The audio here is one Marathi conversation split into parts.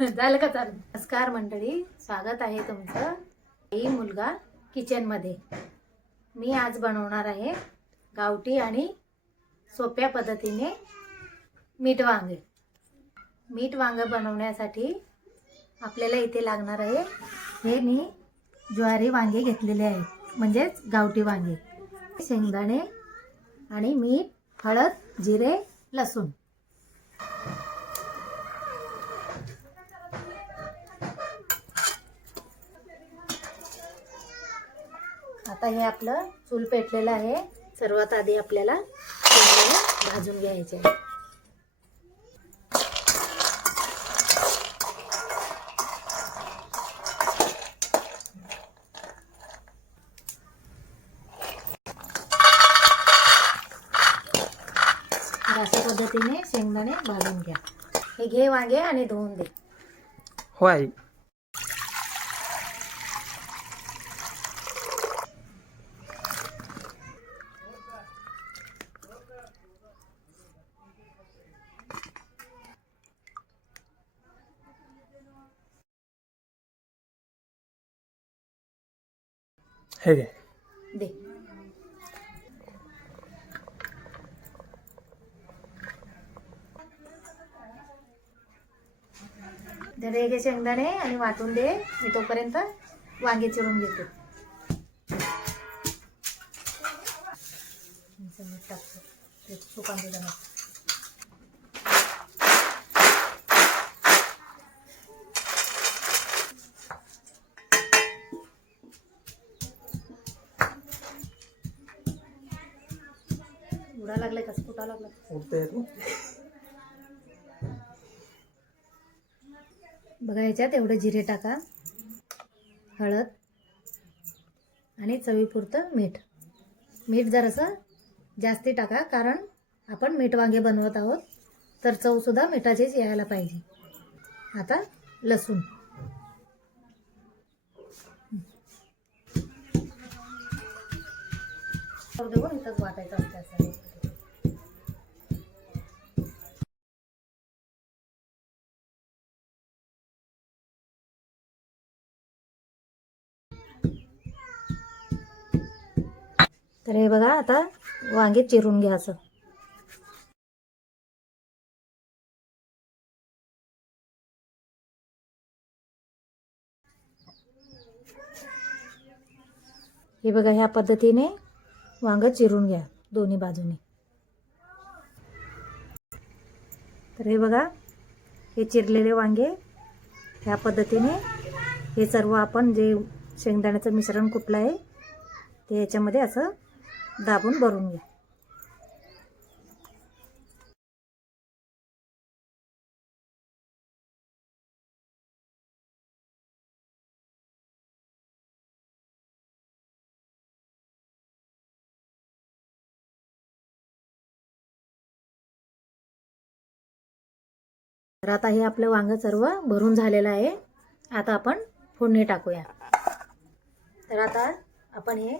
झालं का चालू? नमस्कार मंडळी, स्वागत आहे तुमचं आई मुलगा किचन मध्ये। मी आज बनवणार आहे गावठी आणि सोप्या पद्धतीने मीठ वांगे। मीठ वांगे बनवण्यासाठी आपल्याला इथे लागणार आहे, हे मी ज्वारी वांगे घेतलेले आहेत, म्हणजेच गावठी वांगे, शेंगदाणे आणि मीठ, हळद, जिरे, लसूण। आता हे आपलं चूल पेटलेलं आहे। सर्वात आधी आपल्याला शेंगदाणे भाजून घ्यायचे आहे। अशा पद्धतीने शेंगदाणे भाजून घ्या। हे घे वांगे आणि धुवून दे। होय, हे घे दे। दे घे शेंगदाणे आणि वाटून दे। मी तोपर्यंत वांगे चिरून घेतो। उडा लागलाय का? फुटा लागला? उडते बघा, ह्याच्यात एवढं जिरे टाका, हळद आणि चवीपुरतं मीठ। मीठ जरासं जास्ती टाका, कारण आपण मीठ वांगे बनवत आहोत, तर चव सुद्धा मिठाचीच यायला पाहिजे। आता लसूण, देऊन इथंच वाटायचं असतं। तर हे बघा, आता वांगे चिरून घ्यायचं। हे बघा, ह्या पद्धतीने वांग चिरून घ्या दोन्ही बाजूने। तर हे बघा, हे चिरलेले वांगे ह्या पद्धतीने हे सर्व आपण जे शेंगदाण्याचं मिश्रण कुटलं आहे ते याच्यामध्ये असं दाबून भरून घ्या। तर आता हे आपलं वांग सर्व भरून झालेलं आहे। आता आपण फोडणी टाकूया। तर आता आपण हे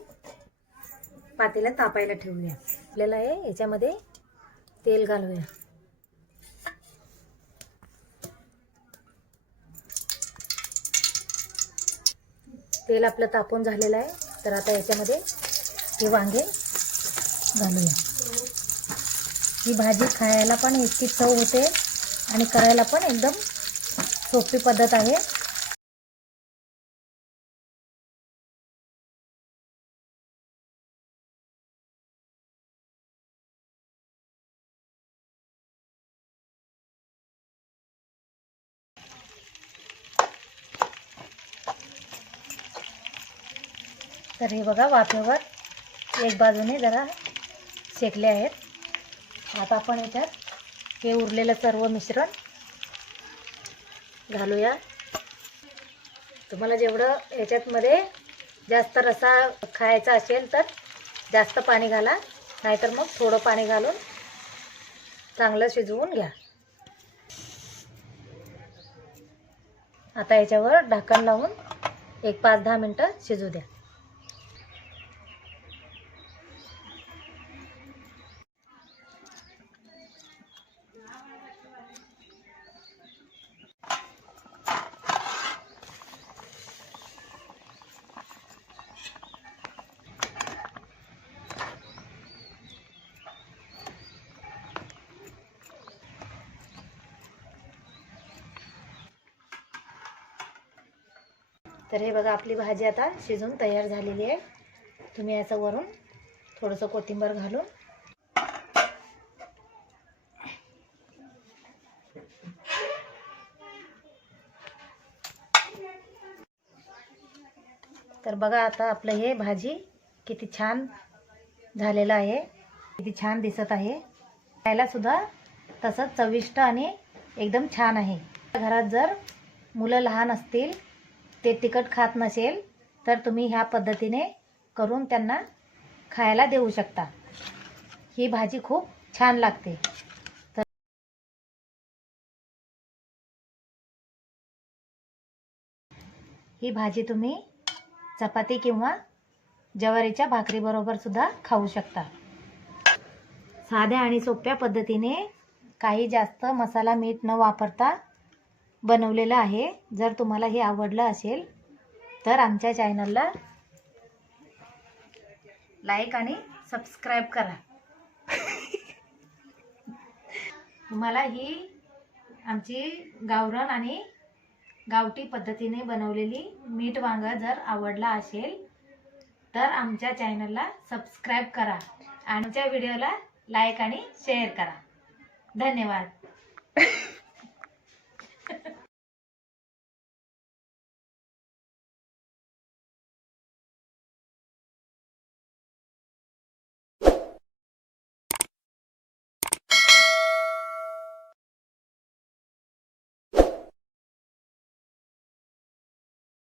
पातेल्यात तापायला ठेवूया। आपल्याला हे याच्यामध्ये तेल घालूया। तेल आपलं तापून झालेलं आहे, तर आता याच्यामध्ये हे वांगे घालूया। ही भाजी खायला पण इतकी चव होते आणि करायला पण एकदम सोपी पद्धत आहे। तर हे बघा, वाफेवर एक बाजूने जरा शेकले आहेत। आता आपण याच्यात हे उरलेलं सर्व मिश्रण घालूया। तुम्हाला जेवढं याच्यातमध्ये जास्त रसा खायचा असेल तर जास्त पाणी घाला, नाहीतर मग थोडं पाणी घालून चांगलं शिजवून घ्या। आता याच्यावर ढक्कन लावून एक 5-10 मिनिटं शिजू द्या। तर हे बघा आपली भाजी आता शिजून तयार झालेली आहे. तुम्ही याचं वरून थोडंसं कोथिंबीर घालून तर बघा आता आपलं हे भाजी किती छान झालेलं आहे, किती छान दिसत आहे. खायला सुद्धा तसंच चविष्ट आणि एकदम छान आहे. घरात जर मुलं लहान असतील, ते तिखट खात नसेल, तर तुम्ही ह्या पद्धतीने करून त्यांना खायला देऊ शकता. ही भाजी खूप छान लागते. तर ही भाजी तुम्ही चपाती किंवा ज्वारीच्या भाकरीबरोबर सुद्धा खाऊ शकता. साध्या आणि सोप्या पद्धतीने काही जास्त मसाला मीठ न वापरता बनवलेलं आहे. जर तुम्हाला हे आवडलं असेल तर आमच्या चॅनलला लाईक आणि सबस्क्राईब करा. तुम्हाला ही आमची गावरान आणि गावठी पद्धतीने बनवलेली मीठ वांगा जर आवडला असेल तर आमच्या चॅनलला सबस्क्राईब करा. आमच्या व्हिडिओला लाईक आणि शेअर करा. धन्यवाद.